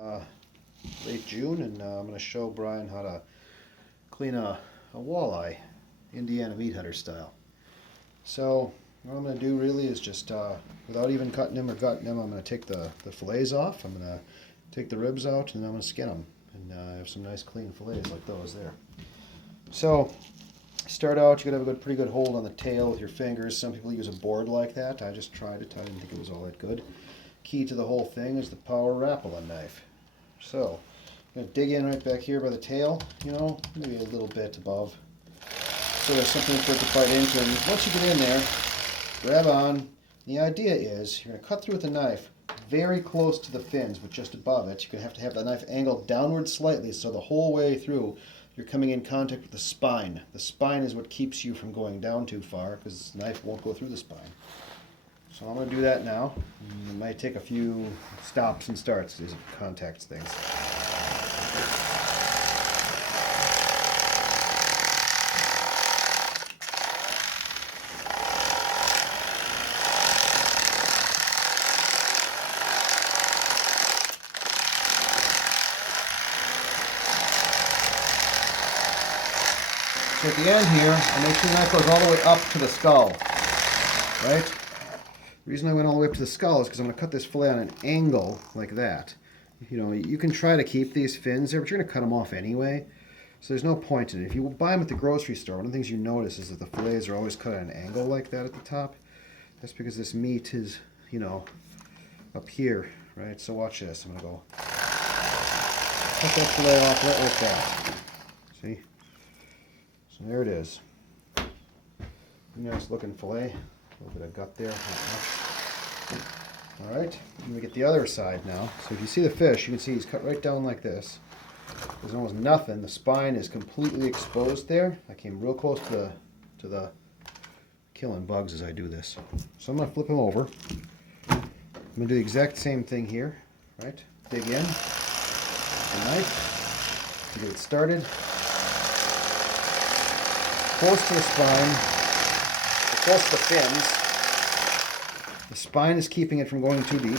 uh, Late June, and I'm going to show Brian how to clean a walleye, Indiana meat hunter style. So what I'm going to do really is just, without even cutting them or gutting them, I'm going to take the fillets off. I'm going to take the ribs out, and then I'm going to skin them, and have some nice clean fillets like those there. So start out, you got to have a pretty good hold on the tail with your fingers. Some people use a board like that. I just tried it. I didn't think it was all that good. Key to the whole thing is the power Rapala knife. So I'm going to dig in right back here by the tail, maybe a little bit above. So there's something for it to bite into. And once you get in there, grab on. The idea is you're going to cut through with the knife very close to the fins, but just above it. You're going to have the knife angled downward slightly, so the whole way through you're coming in contact with the spine. The spine is what keeps you from going down too far, because the knife won't go through the spine. So I'm going to do that now. It might take a few stops and starts as it contacts things. So at the end here, I make sure the knife goes all the way up to the skull, right? The reason I went all the way up to the skull is because I'm going to cut this fillet on an angle like that. You can try to keep these fins there, but you're going to cut them off anyway. So there's no point in it. If you buy them at the grocery store, one of the things you notice is that the fillets are always cut at an angle like that at the top. That's because this meat is, up here, right? So watch this. I'm going to go cut that fillet off right like that. See? So there it is. Nice looking fillet. A little bit of gut there. Alright, let me get the other side now. So if you see the fish, you can see he's cut right down like this. There's almost nothing. The spine is completely exposed there. I came real close to the killing bugs as I do this. So I'm going to flip him over. I'm going to do the exact same thing here. Right? Dig in. The knife. To get it started. Close to the spine. Close to the fins. The spine is keeping it from going too deep.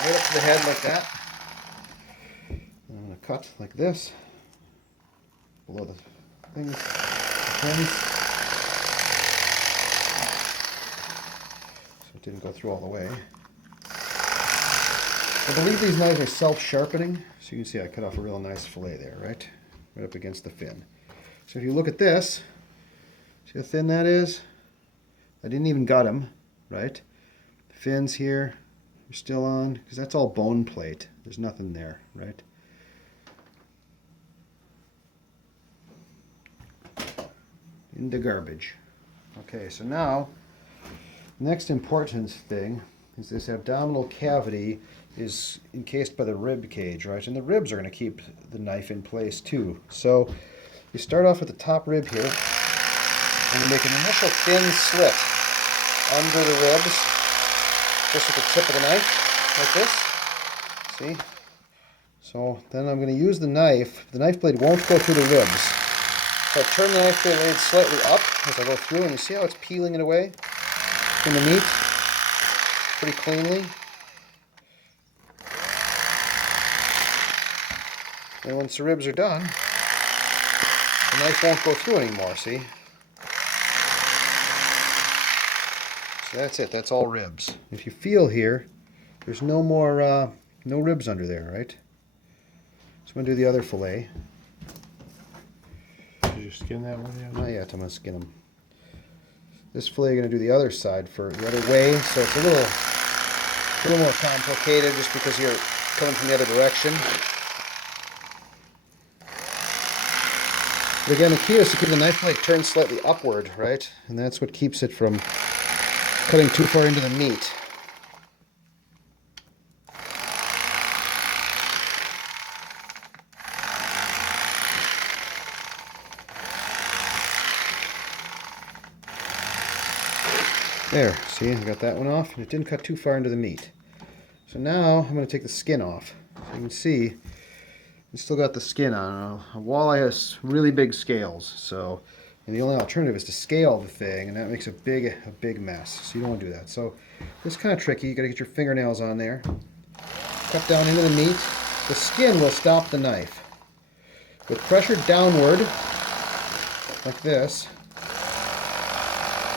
Right up to the head like that. I'm going to cut like this. Below the things, the fins. So it didn't go through all the way. I believe these knives are self-sharpening. So you can see I cut off a real nice fillet there, right? Right up against the fin. So if you look at this, see how thin that is? I didn't even gut him, right? The fins here are still on, because that's all bone plate. There's nothing there, right? In the garbage. Okay, so now, next important thing is this abdominal cavity is encased by the rib cage, right? And the ribs are going to keep the knife in place too. So you start off with the top rib here, and you make an initial thin slit under the ribs, just with the tip of the knife, like this. See? So then I'm going to use the knife. The knife blade won't go through the ribs. So I turn the knife blade slightly up as I go through, and you see how it's peeling it away from the meat pretty cleanly. And once the ribs are done, the knife won't go through anymore, see? So that's it, that's all ribs. If you feel here, there's no more, no ribs under there, right? So I'm going to do the other fillet. Did you skin that one yet? Not yet, I'm going to skin them. This fillet, I'm going to do the other side for the other way, so it's a little more complicated just because you're coming from the other direction. But again, the key is to keep the knife blade turned slightly upward, right? And that's what keeps it from cutting too far into the meat. There, see, I got that one off, and it didn't cut too far into the meat. So now I'm going to take the skin off. So you can see you still got the skin on. A walleye has really big scales, so And the only alternative is to scale the thing, and that makes a big mess. So you don't want to do that. So this is kind of tricky. You got to get your fingernails on there. Cut down into the meat. The skin will stop the knife. With pressure downward, like this,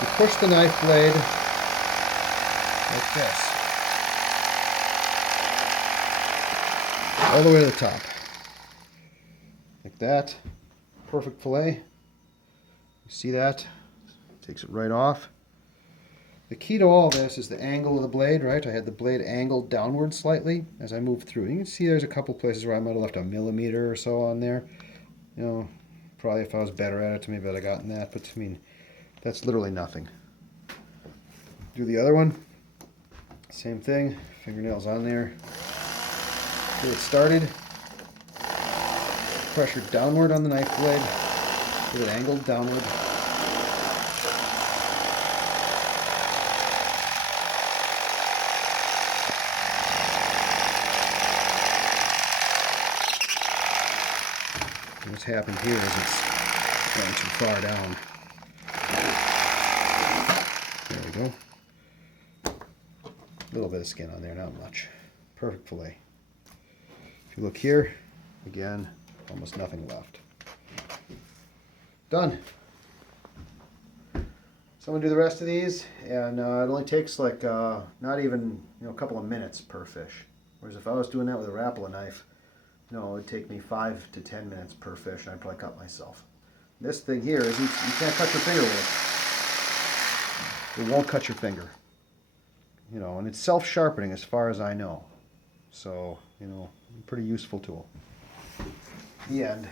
you push the knife blade like this, all the way to the top. Like that. Perfect fillet. You see that? Takes it right off. The key to all this is the angle of the blade, right? I had the blade angled downward slightly as I moved through. You can see there's a couple places where I might have left a millimeter or so on there. You know, probably if I was better at it, maybe I'd have gotten that, but I mean, that's literally nothing. Do the other one. Same thing, fingernails on there. Get it started. Pressure downward on the knife blade. Get it angled downward. What's happened here is it's gone too far down. There we go. A little bit of skin on there, not much. Perfect fillet. If you look here, again, almost nothing left. Done. So I'm gonna do the rest of these, and it only takes like not even a couple of minutes per fish. Whereas if I was doing that with a Rapala knife, it would take me 5 to 10 minutes per fish, and I'd probably cut myself. This thing here isn't, you can't cut your finger with it. It won't cut your finger. And it's self-sharpening as far as I know. So, pretty useful tool. The end.